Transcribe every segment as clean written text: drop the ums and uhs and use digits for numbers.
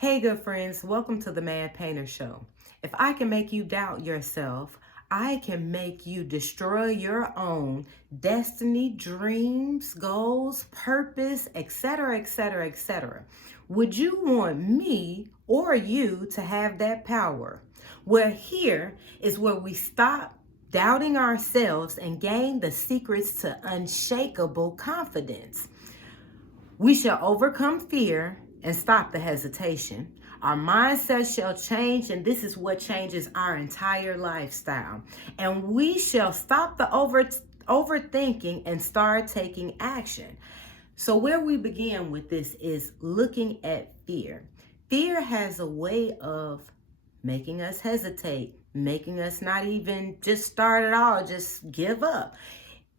Hey, good friends, welcome to the Mad Painter Show. If I can make you doubt yourself, I can make you destroy your own destiny, dreams, goals, purpose, etc., etc., etc. Would you want me or you to have that power? Well, here is where we stop doubting ourselves and gain the secrets to unshakable confidence. We shall overcome fear and stop the hesitation. Our mindset shall change, and this is what changes our entire lifestyle. And we shall stop the overthinking and start taking action. So where we begin with this is looking at fear. Fear has a way of making us hesitate, making us not even just start at all, just give up.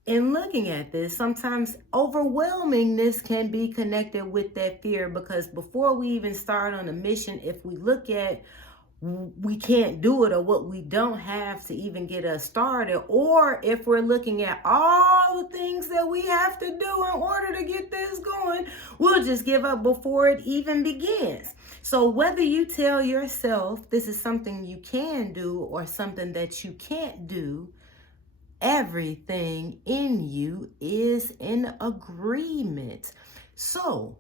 In looking at this, sometimes overwhelmingness can be connected with that fear, because before we even start on a mission, if we look at we can't do it or what we don't have to even get us started, or if we're looking at all the things that we have to do in order to get this going, we'll just give up before it even begins. So whether you tell yourself this is something you can do or something that you can't do, everything in you is in agreement. So,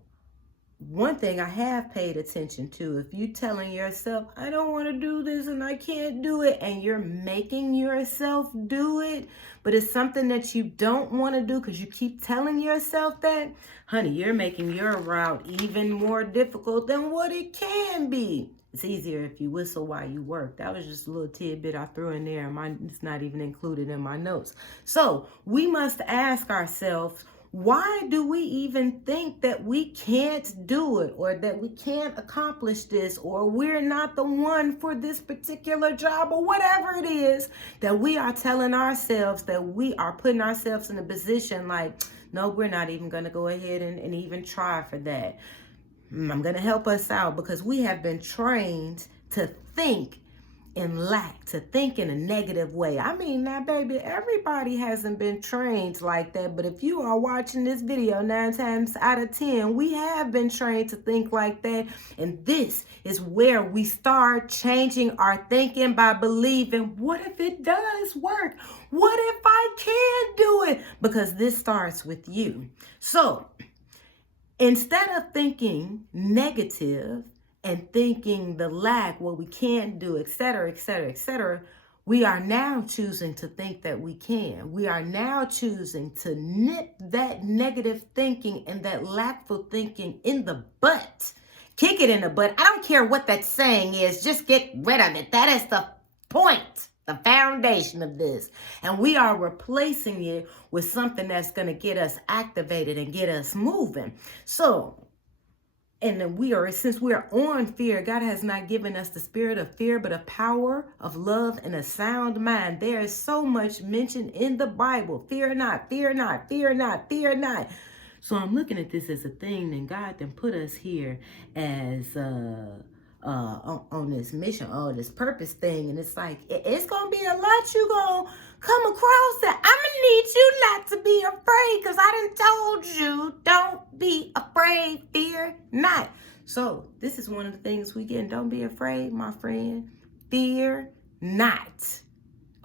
one thing I have paid attention to, if you telling yourself, I don't want to do this and I can't do it, and you're making yourself do it, but it's something that you don't want to do because you keep telling yourself that, honey, you're making your route even more difficult than what it can be. It's easier if you whistle while you work. That was just a little tidbit I threw in there. It's not even included in my notes. So we must ask ourselves, why do we even think that we can't do it, or that we can't accomplish this, or we're not the one for this particular job, or whatever it is that we are telling ourselves, that we are putting ourselves in a position like, no, we're not even going to go ahead and even try for that. I'm going to help us out, because we have been trained to think in lack, to think in a negative way. I mean, now, baby, everybody hasn't been trained like that. But if you are watching this video, 9 times out of 10, we have been trained to think like that. And this is where we start changing our thinking by believing, what if it does work? What if I can do it? Because this starts with you. So, instead of thinking negative and thinking the lack, what we can't do, etc., etc., etc., we are now choosing to think that we can. We are now choosing to nip that negative thinking and that lackful thinking in the butt. Kick it in the butt. I don't care what that saying is. Just get rid of it. That is the point, the foundation of this. And we are replacing it with something that's going to get us activated and get us moving. So, and since we are on fear, God has not given us the spirit of fear, but of power, of love, and a sound mind. There is so much mentioned in the Bible. Fear not, fear not, fear not, fear not. So I'm looking at this as a thing, and God then put us here as on this mission, this purpose thing, and it's like it's gonna be a lot you gonna come across that I'm gonna need you not to be afraid, because I done told you don't be afraid, fear not. So this is one of the things we get. Don't be afraid, my friend. Fear not.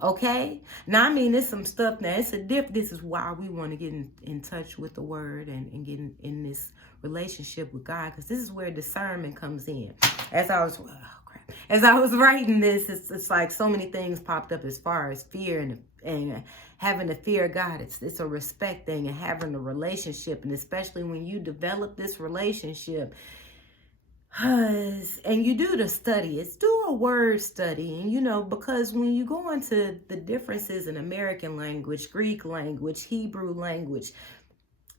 Okay? Now, I mean, there's some stuff now. It's a this is why we want to get in touch with the word and get in this relationship with God, because this is where discernment comes in. As I was writing this, it's like so many things popped up as far as fear and having the fear of God. It's a respect thing, and having a relationship, and especially when you develop this relationship, and you do the study, it's do a word study. And because when you go into the differences in American language, Greek language, Hebrew language,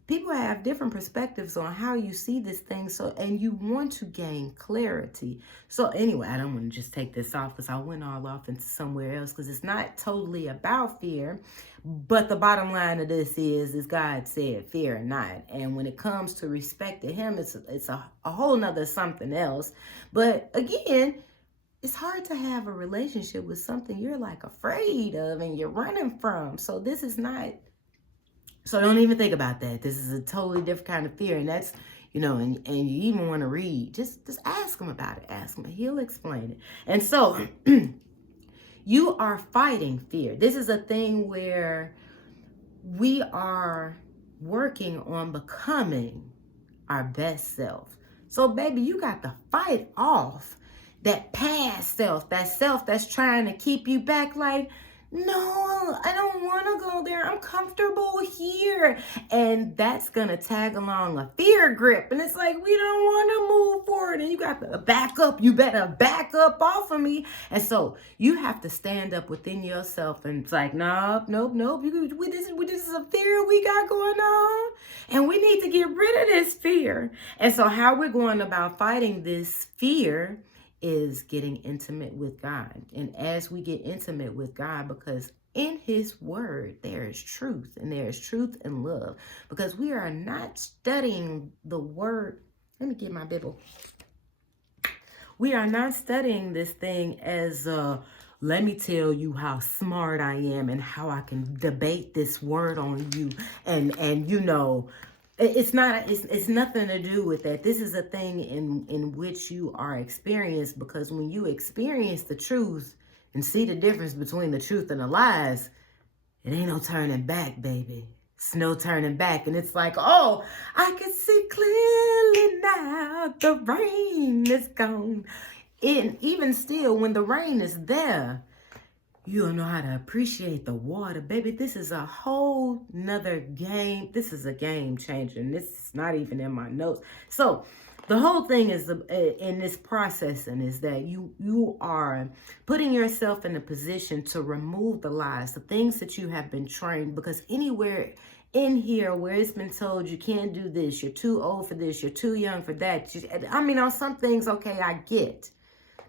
people have different perspectives on how you see this thing. So, and you want to gain clarity. So anyway, I don't want to just take this off, because I went all off into somewhere else, because it's not totally about fear. But the bottom line of this is God said, fear not. And when it comes to respect to him, it's a whole nother something else. But again, it's hard to have a relationship with something you're like afraid of and you're running from. So don't even think about that. This is a totally different kind of fear. And that's, and you even want to read, just ask him about it. Ask him. He'll explain it. And so you are fighting fear. This is a thing where we are working on becoming our best self. So, baby, you got to fight off that past self, that self that's trying to keep you back. Like, no, I don't want to go there. I'm comfortable here. And that's going to tag along a fear grip. And it's like, we don't want to move forward. And you got to back up. You better back up off of me. And so you have to stand up within yourself. And it's like, nope. This is a fear we got going on. And we need to get rid of this fear. And so how we're going about fighting this fear is getting intimate with God. And as we get intimate with God, because in his word, there is truth, and there is truth and love, because we are not studying the word. Let me get my Bible. We are not studying this thing as let me tell you how smart I am and how I can debate this word on you. And it's nothing to do with that. This is a thing in which you are experienced, because when you experience the truth and see the difference between the truth and the lies, it ain't no turning back, baby. It's no turning back. And it's like, oh, I can see clearly now. The rain is gone. And even still, when the rain is there, you'll know how to appreciate the water, baby. This is a whole nother game. This is a game changer. And this is not even in my notes. So the whole thing is in this processing is that you are putting yourself in a position to remove the lies, the things that you have been trained, because anywhere in here where it's been told you can't do this, you're too old for this, you're too young for that. On some things, okay, I get,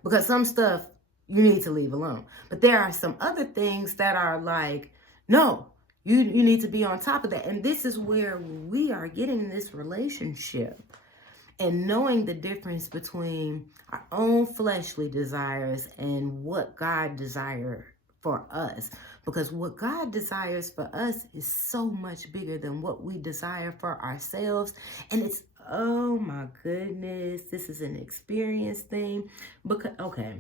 because some stuff you need to leave alone. But there are some other things that are like, no, you need to be on top of that. And this is where we are getting this relationship and knowing the difference between our own fleshly desires and what God desires for us. Because what God desires for us is so much bigger than what we desire for ourselves. And it's, oh my goodness, this is an experience thing. Because, okay.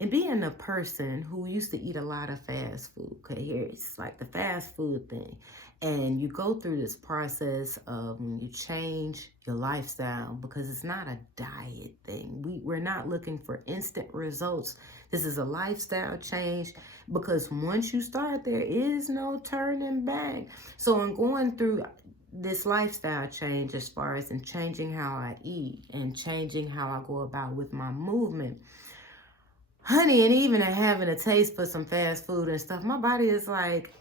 And being a person who used to eat a lot of fast food, okay, here it's like the fast food thing. And you go through this process of when you change your lifestyle, because it's not a diet thing. We're not looking for instant results. This is a lifestyle change, because once you start, there is no turning back. So I'm going through this lifestyle change as far as in changing how I eat and changing how I go about with my movement. Honey, and even having a taste for some fast food and stuff, my body is like,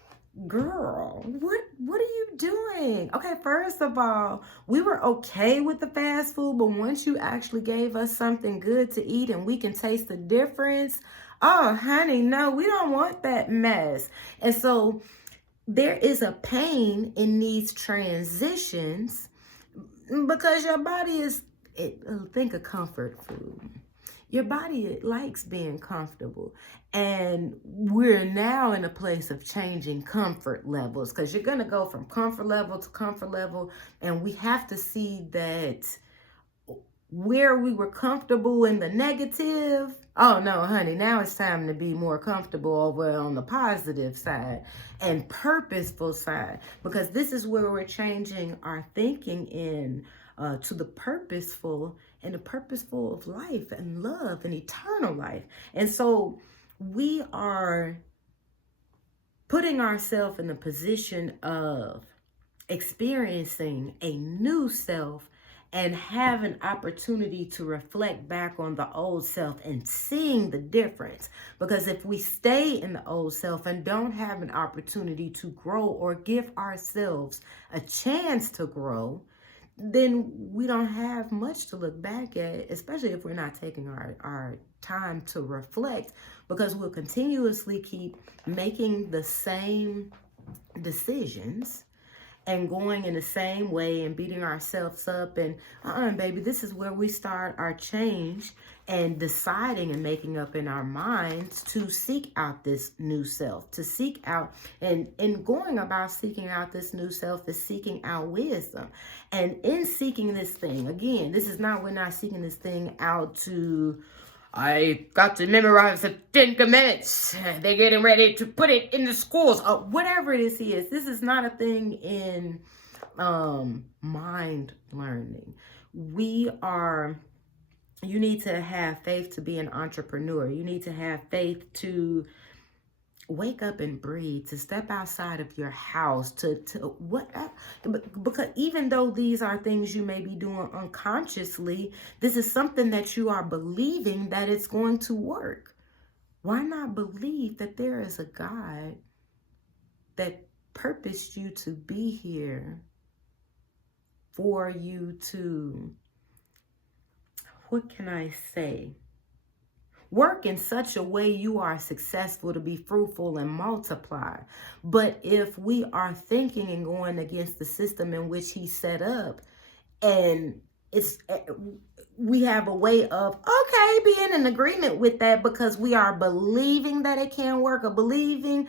girl, what are you doing? Okay, first of all, we were okay with the fast food, but once you actually gave us something good to eat and we can taste the difference, oh, honey, no, we don't want that mess. And so there is a pain in these transitions, because your body think of comfort food. Your body likes being comfortable. And we're now in a place of changing comfort levels, because you're going to go from comfort level to comfort level. And we have to see that where we were comfortable in the negative, oh no, honey, now it's time to be more comfortable over on the positive side and purposeful side, because this is where we're changing our thinking to the purposeful, and the purposeful of life and love and eternal life. And so we are putting ourselves in the position of experiencing a new self and have an opportunity to reflect back on the old self and seeing the difference. Because if we stay in the old self and don't have an opportunity to grow or give ourselves a chance to grow, then we don't have much to look back at, especially if we're not taking our time to reflect, because we'll continuously keep making the same decisions and going in the same way and beating ourselves up. And baby, this is where we start our change and deciding and making up in our minds to seek out this new self, to seek out, and going about seeking out this new self is seeking out wisdom. And in seeking this thing, again, we're not seeking this thing out to, I got to memorize the 10 Commandments. They're getting ready to put it in the schools. Or whatever this is. This is not a thing in mind learning. You need to have faith to be an entrepreneur. You need to have faith to wake up and breathe, to step outside of your house, because even though these are things you may be doing unconsciously, this is something that you are believing that it's going to work. Why not believe that there is a God that purposed you to be here for you to, what can I say? Work in such a way you are successful to be fruitful and multiply. But if we are thinking and going against the system in which he set up, and we have a way of, being in agreement with that because we are believing that it can work, or believing,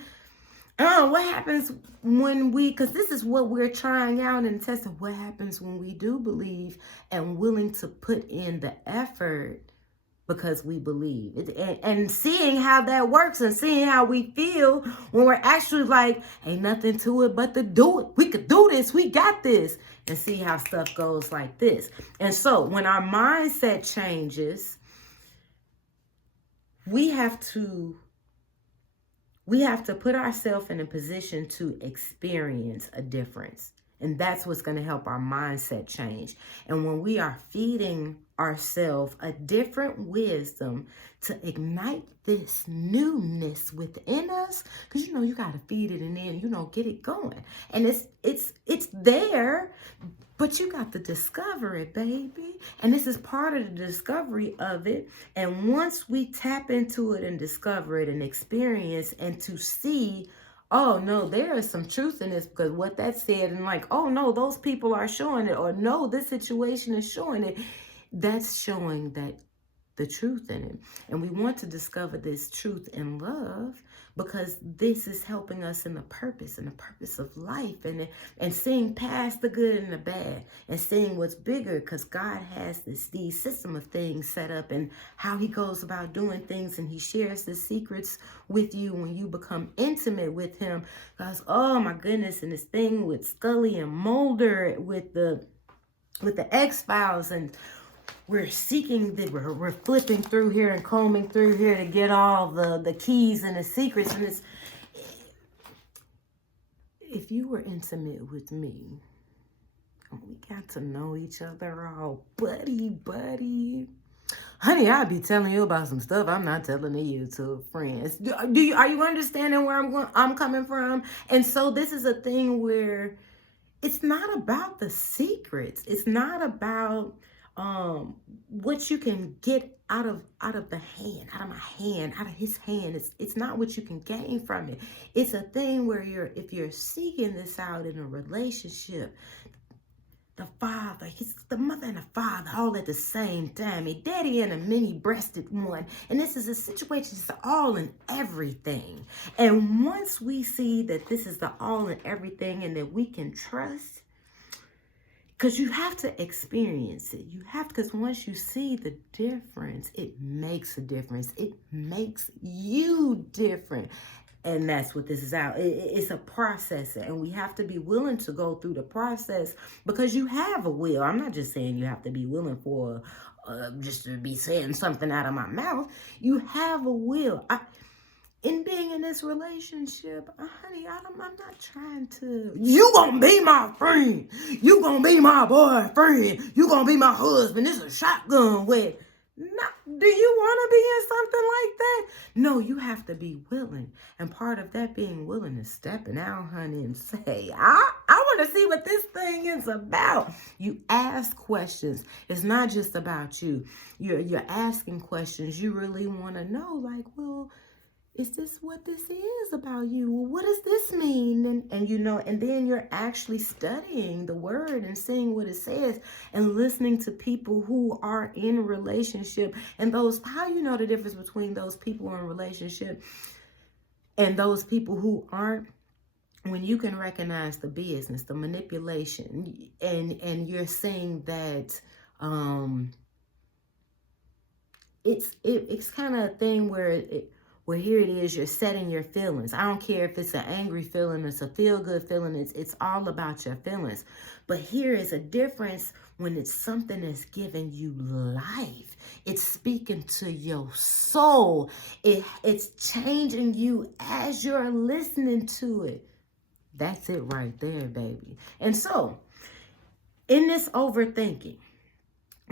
what happens when because this is what we're trying out and testing, what happens when we do believe and willing to put in the effort because we believe it, and seeing how that works and seeing how we feel when we're actually like, ain't nothing to it but to do it. We could do this. We got this. And see how stuff goes like this. And so when our mindset changes, we have to put ourselves in a position to experience a difference. And that's what's going to help our mindset change. And when we are feeding ourselves a different wisdom to ignite this newness within us, because you got to feed it and then get it going. And it's there, but you got to discover it, baby. And this is part of the discovery of it. And once we tap into it and discover it and experience and to see, oh no, there is some truth in this because what that said, and like, oh no, those people are showing it, or no, this situation is showing it. That's showing that the truth in it. And we want to discover this truth in love because this is helping us in the purpose of life, and seeing past the good and the bad and seeing what's bigger, because God has these system of things set up and how he goes about doing things, and he shares the secrets with you when you become intimate with him. Because, oh my goodness, and this thing with Scully and Mulder with the X-Files, and we're we're flipping through here and combing through here to get all the keys and the secrets. And if you were intimate with me, and we got to know each other all buddy, honey, I'd be telling you about some stuff I'm not telling you to friends. Are you understanding where I'm coming from? And so this is a thing where it's not about the secrets. It's not about what you can get out of my hand, out of his hand. It's not what you can gain from it. It's a thing where if you're seeking this out in a relationship, the mother and the father all at the same time, a daddy and a mini-breasted one, and this is a situation that's all in everything. And once we see that this is the all in everything and that we can trust, because you have to experience it. Because once you see the difference, it makes a difference. It makes you different. And that's what this is out. It's a process, and we have to be willing to go through the process because you have a will. I'm not just saying you have to be willing for just to be saying something out of my mouth. You have a will. In being in this relationship, honey, I'm not trying to, you gonna be my friend. You gonna be my boyfriend. You gonna be my husband. This is a shotgun wedding. Do you want to be in something like that? No, you have to be willing. And part of that being willing is stepping out, honey, and say, I want to see what this thing is about. You ask questions. It's not just about you. You're asking questions. You really want to know, like, well, is this what this is about you? Well, what does this mean? And then you're actually studying the word and seeing what it says and listening to people who are in relationship and those, how you know the difference between those people in relationship and those people who aren't? When you can recognize the business, the manipulation, and you're seeing that it's kind of a thing where here it is, you're setting your feelings. I don't care if it's an angry feeling, it's a feel-good feeling, it's all about your feelings. But here is a difference when it's something that's giving you life. It's speaking to your soul. It's changing you as you're listening to it. That's it right there, baby. And so, in this overthinking,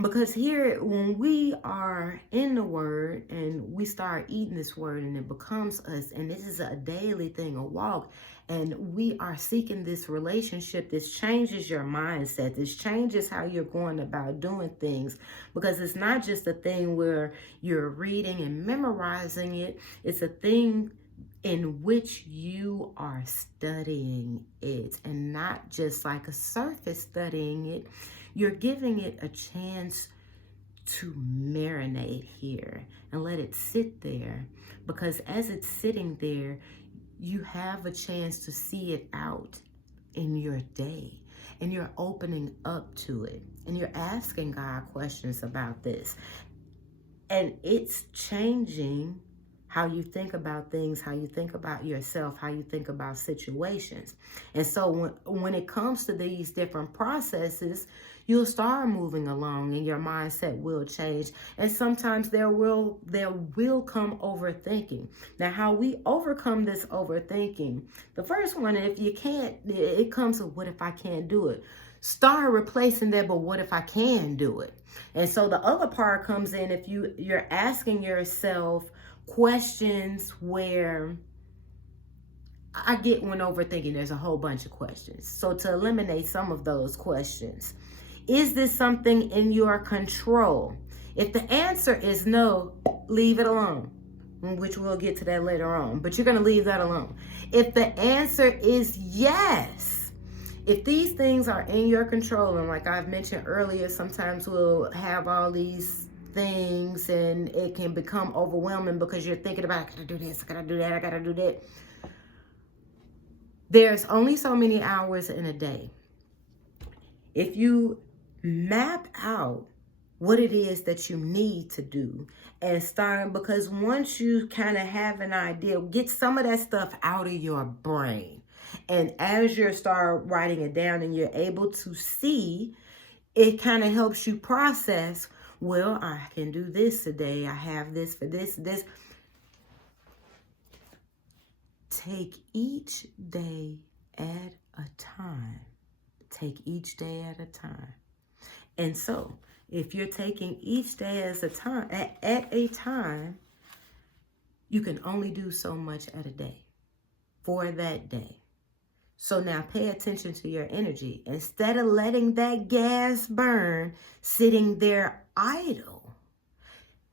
because here, when we are in the word and we start eating this word and it becomes us, and this is a daily thing, a walk, and we are seeking this relationship, this changes your mindset. This changes how you're going about doing things, because it's not just a thing where you're reading and memorizing it. It's a thing in which you are studying it, and not just like a surface studying it. You're giving it a chance to marinate here and let it sit there, because as it's sitting there, you have a chance to see it out in your day, and you're opening up to it, and you're asking God questions about this, and it's changing how you think about things, how you think about yourself, how you think about situations. And so when it comes to these different processes, you'll start moving along and your mindset will change. And sometimes there will come overthinking. Now, how we overcome this overthinking, the first one, if you can't, it comes with, what if I can't do it? Start replacing that, but what if I can do it? And so the other part comes in if you're asking yourself questions where I get, when overthinking, there's a whole bunch of questions. So to eliminate some of those questions, is this something in your control? If the answer is no, leave it alone, which we'll get to that later on, but you're going to leave that alone. If the answer is yes, if these things are in your control, and like I've mentioned earlier, sometimes we'll have all these things and it can become overwhelming because you're thinking about, I gotta do this, I gotta do that, I gotta do that. There's only so many hours in a day. If you map out what it is that you need to do and start, because once you kind of have an idea, get some of that stuff out of your brain. And as you start writing it down and you're able to see, it kind of helps you process, well, I can do this today. I have this for this. Take each day at a time. Take each day at a time. And so, if you're taking each day as a time, at a time, you can only do so much at a day for that day. So now pay attention to your energy. Instead of letting that gas burn, sitting there idle,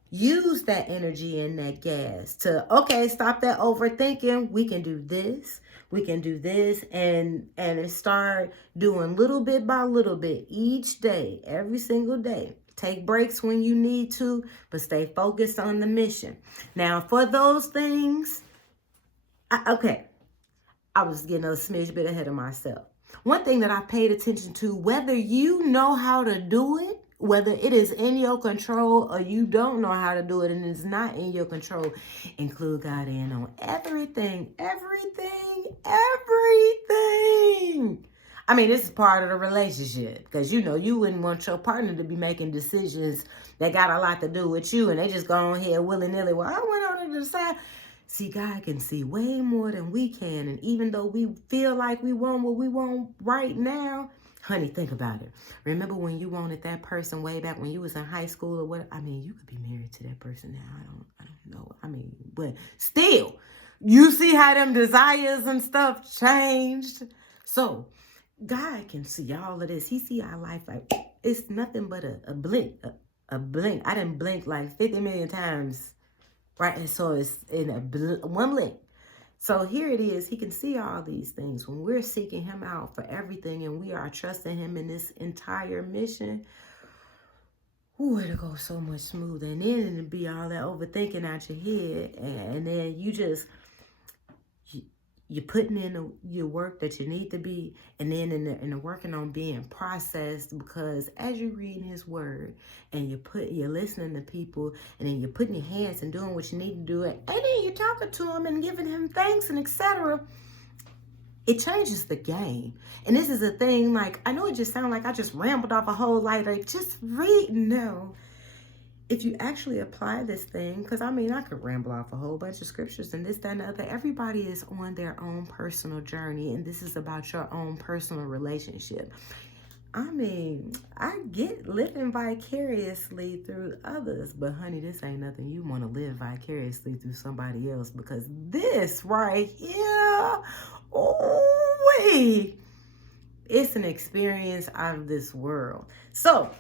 use that energy and that gas to, okay, stop that overthinking. We can do this. We can do this, and start doing little bit by little bit each day, every single day. Take breaks when you need to, but stay focused on the mission. Now, for those things, I was getting a smidge bit ahead of myself. One thing that I paid attention to, whether you know how to do it, whether it is in your control or you don't know how to do it and it's not in your control, include God in on everything. I mean, this is part of the relationship, because you wouldn't want your partner to be making decisions that got a lot to do with you and they just go on here willy-nilly. Well, I went on to decide. See, God can see way more than we can. And even though we feel like we want what we want right now, honey, think about it. Remember when you wanted that person way back when you was in high school or what? I mean, you could be married to that person now. I don't know. I mean, but still, you see how them desires and stuff changed. So God can see all of this. He see our life like it's nothing but a blink, a blink. I didn't blink like 50 million times right? And so it's in one blink. So here it is. He can see all these things. When we're seeking him out for everything and we are trusting him in this entire mission, ooh, it'll go so much smoother. And then it'll be all that overthinking out your head. And then you're putting in your work that you need to be, and then in the working on being processed, because as you're reading his word and you're listening to people, and then you're putting your hands and doing what you need to do, and then you're talking to him and giving him thanks and etc. It changes the game. And this is a thing, like, I know it just sounds like I just rambled off a whole lot, like just read. No. If you actually apply this thing, because I mean, I could ramble off a whole bunch of scriptures and this, that, and the other. Everybody is on their own personal journey, and this is about your own personal relationship. I mean, I get living vicariously through others, but honey, this ain't nothing you want to live vicariously through somebody else, because this right here, oh, it's an experience out of this world. So,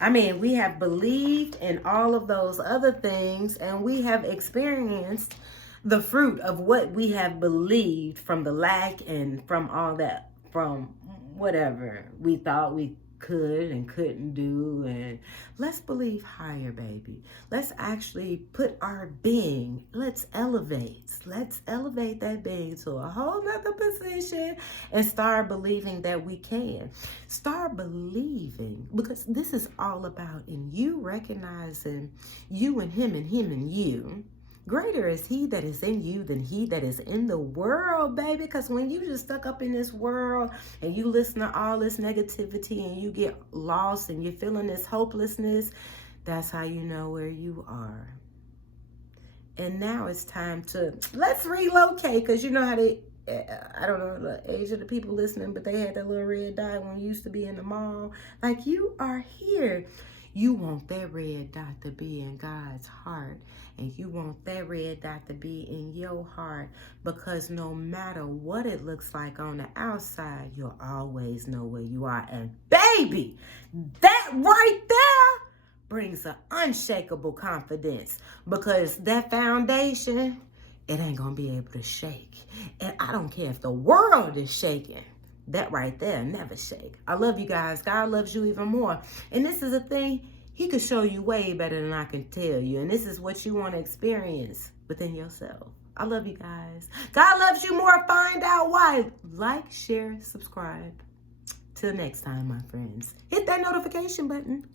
I mean, we have believed in all of those other things, and we have experienced the fruit of what we have believed, from the lack and from all that, from whatever we thought we could and couldn't do. And let's believe higher, baby. Let's actually put our being, let's elevate that being to a whole nother position and start believing that we can. Start believing, because this is all about in you recognizing you and him and him and you. Greater is he that is in you than he that is in the world, baby. Because when you just stuck up in this world and you listen to all this negativity and you get lost and you're feeling this hopelessness, that's how you know where you are. And now it's time to, let's relocate, because you know how they, I don't know the age of the people listening, but they had that little red dot when you used to be in the mall. Like, you are here. You want that red dot to be in God's heart, and you want that red dot to be in your heart, because no matter what it looks like on the outside, you'll always know where you are. And baby, that right there brings an unshakable confidence, because that foundation, it ain't gonna be able to shake. And I don't care if the world is shaking. That right there, never shake. I love you guys. God loves you even more. And this is a thing, he could show you way better than I can tell you. And this is what you want to experience within yourself. I love you guys. God loves you more. Find out why. Like, share, subscribe. Till next time, my friends. Hit that notification button.